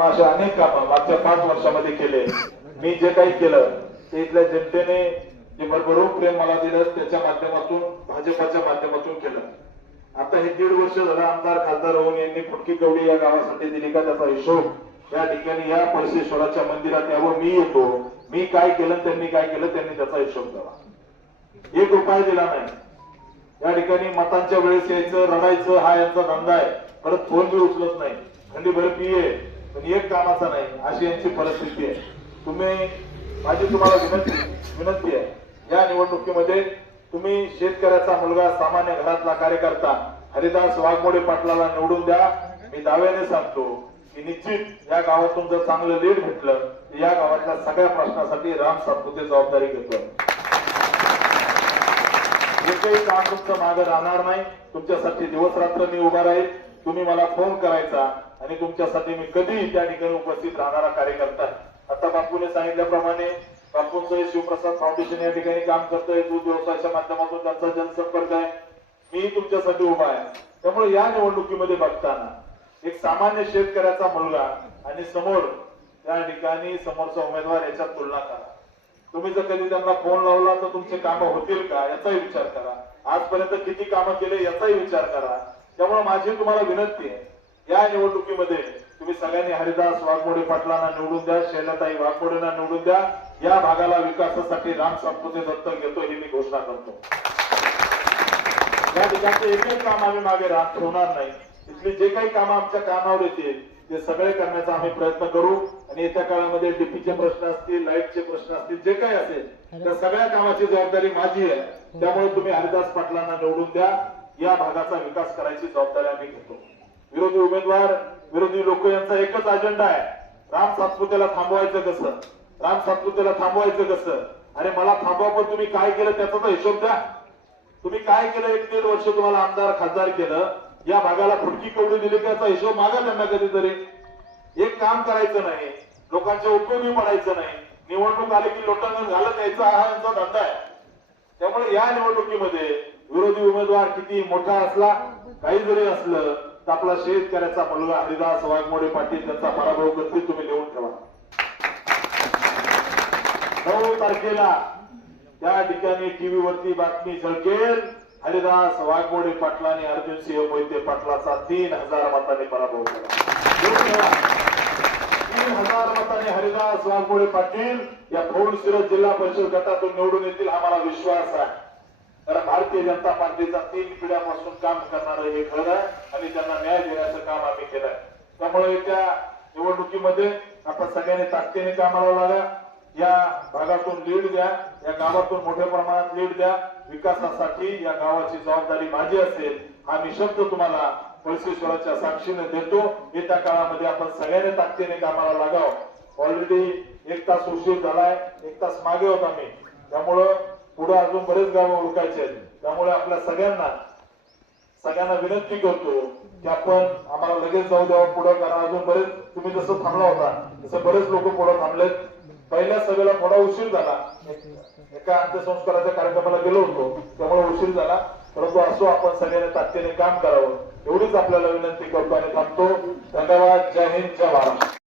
अशा अनेक कामं मागच्या 5 वर्षामध्ये केले। मी जे काही केलं ते इथल्या जनतेने जे भरभरून प्रेम मला दिलं त्याच्या माध्यमातून भाजपच्या माध्यमातून केलं। आता हे 1.5 वर्ष झालं आमदार खासदार होऊन यांनी फुटकी कवडी या गावासाठी दिली का त्याचा हिशोब या ठिकाणी या परमेश्वराच्या मंदिरात यावं मी येतो, मी काय केलं त्यांनी काय केलं त्यांनी त्याचा हिशोब द्यावा। एक उपाय दिला नाही। या ठिकाणी मतांच्या वेळेस यायचं रडायचं हा यांचा धंदा आहे, परत फोन बी उचलत नाही, थंडी भर पिये पण एक कामाचा नाही अशी यांची परिस्थिती आहे। माझी तुम्हाला विनंती आहे या निवडणुकीमध्ये तुम्ही शेतकऱ्याचा मुलगा सामान्य घरातला कार्यकर्ता हरिदास वाघमोडे पाटलाला निवडून द्या। मी दाव्याने सांगतो की निश्चित या गावातून जर चांगलं लीड भेटलं तर या गावातल्या सगळ्या प्रश्नासाठी राम सातपुते जबाबदारी घेतो। एकही काम तुमचं मागे राहणार नाही, तुमच्यासाठी दिवस रात्र मी उभा राहील। तुम्ही मला फोन करायचा आणि तुमच्यासाठी मी कधी त्या ठिकाणी उपस्थित राहणारा कार्यकर्ता। आता बापूने सांगितल्याप्रमाणे बापूंचं शिवप्रसाद फाउंडेशन या ठिकाणी काम करतोय, दूध व्यवसायाच्या माध्यमातून त्यांचा जनसंपर्क आहे। मी तुमच्यासाठी उभा आहे। त्यामुळे या निवडणुकीमध्ये बघताना एक सामान्य शेतकऱ्याचा मुलगा आणि समोर त्या ठिकाणी समोरचा उमेदवार याच्यात तुलना करा। तुम्ही जर कधी त्यांना फोन लावला तर तुमचे कामं होतील का याचाही विचार करा, आजपर्यंत किती कामं केले याचाही विचार करा। त्यामुळे माझी तुम्हाला विनंती आहे या निवडणुकीमध्ये तुम्ही सगळ्यांनी हरिदास वाघमोडे पाटलांना निवडून द्या, शैलाताई वाघमोडेंना निवडून द्या। या भागाला विकासासाठी राम सातपुते दत्तक घेतो ही मी घोषणा करतो। या ठिकाणचे एकही काम आम्ही मागे राहत ठेवणार नाही। इथली जे काही कामं आमच्या कानावर येतील ते सगळे करण्याचा आम्ही प्रयत्न करू आणि येत्या काळामध्ये डीपीचे प्रश्न असतील, लाईटचे प्रश्न असतील, जे काही असेल त्या सगळ्या कामाची जबाबदारी माझी आहे। त्यामुळे तुम्ही हरिदास पाटलांना निवडून द्या, या भागाचा विकास करायची जबाबदारी आम्ही घेतो। विरोधी उमेदवार विरोधी लोक यांचा एकच अजेंडा आहे, राम सातपुतेला थांबवायचं कसं, राम सातपुतेला थांबवायचं कसं। अरे मला थांबवा पण तुम्ही काय केलं त्याचा तर हिशोब द्या। तुम्ही काय केलं, 1.5 वर्ष तुम्हाला आमदार खासदार केलं, या भागाला फुटकी कवडी दिली त्याचा हिशोब मागा त्यांना कधीतरी। एक काम करायचं नाही, लोकांच्या उपयोगी पडायचं नाही, निवडणूक आली की लोटांना घालत यायचा हा यांचा धंदा आहे। त्यामुळे या निवडणुकीमध्ये विरोधी उमेदवार किती मोठा असला काही जरी असलं तर आपला शेतकऱ्याचा मुलगा हरिदास वाघमोडे पाटील त्यांचा पराभव करतील, तुम्ही लिहून ठेवा। 9 तारखेला त्या ठिकाणी टीव्ही वरती बातमी झळकेल, हरिदास वाघमोडे पाटलांनी अर्जुन सिंह मोहिते पाटलाचा 3000 मतांनी पराभव केला। 3000 मतांनी हरिदास वाघमोडे पाटील या फोडशिरस जिल्हा परिषद गटातून निवडून येतील हा मला विश्वास आहे। कारण भारतीय जनता पार्टीचा 3 पिढ्यापासून काम करणारं हे खरं आहे आणि त्यांना न्याय देण्याचं काम आम्ही केलंय। त्यामुळे त्या निवडणुकीमध्ये आपण सगळ्यांनी ताकदीने कामाला लागा, या भागातून लीड द्या, या गावातून मोठ्या प्रमाणात लीड द्या। विकासासाठी या गावाची जबाबदारी माझी असेल हा मी शब्द तुम्हाला परमेश्वराच्या साक्षीने देतो। येत्या काळामध्ये आपण सगळ्यांनी ताकदीने कामाला लागावं। ऑलरेडी 1 तास उशीर झालाय, 1 तास मागे होता मी, त्यामुळं पुढे अजून बरेच गावं ओळखायचे आहेत। त्यामुळे आपल्या सगळ्यांना विनंती करतो की आपण आम्हाला लगेच जाऊ द्यावं पुढे, कारण अजून बरेच तुम्ही जसं थांबला होता तसं बरेच लोक पुढे थांबलेत। पहिल्या सभेला थोडा उशीर झाला, एका अंत्यसंस्काराच्या कार्यक्रमाला गेलो होतो त्यामुळे उशीर झाला, परंतु असो आपण सगळ्यांनी ताकदीने काम करावं एवढीच आपल्याला विनंती करतो आणि थांबतो। धन्यवाद। जय हिंद, जय महाराष्ट्र।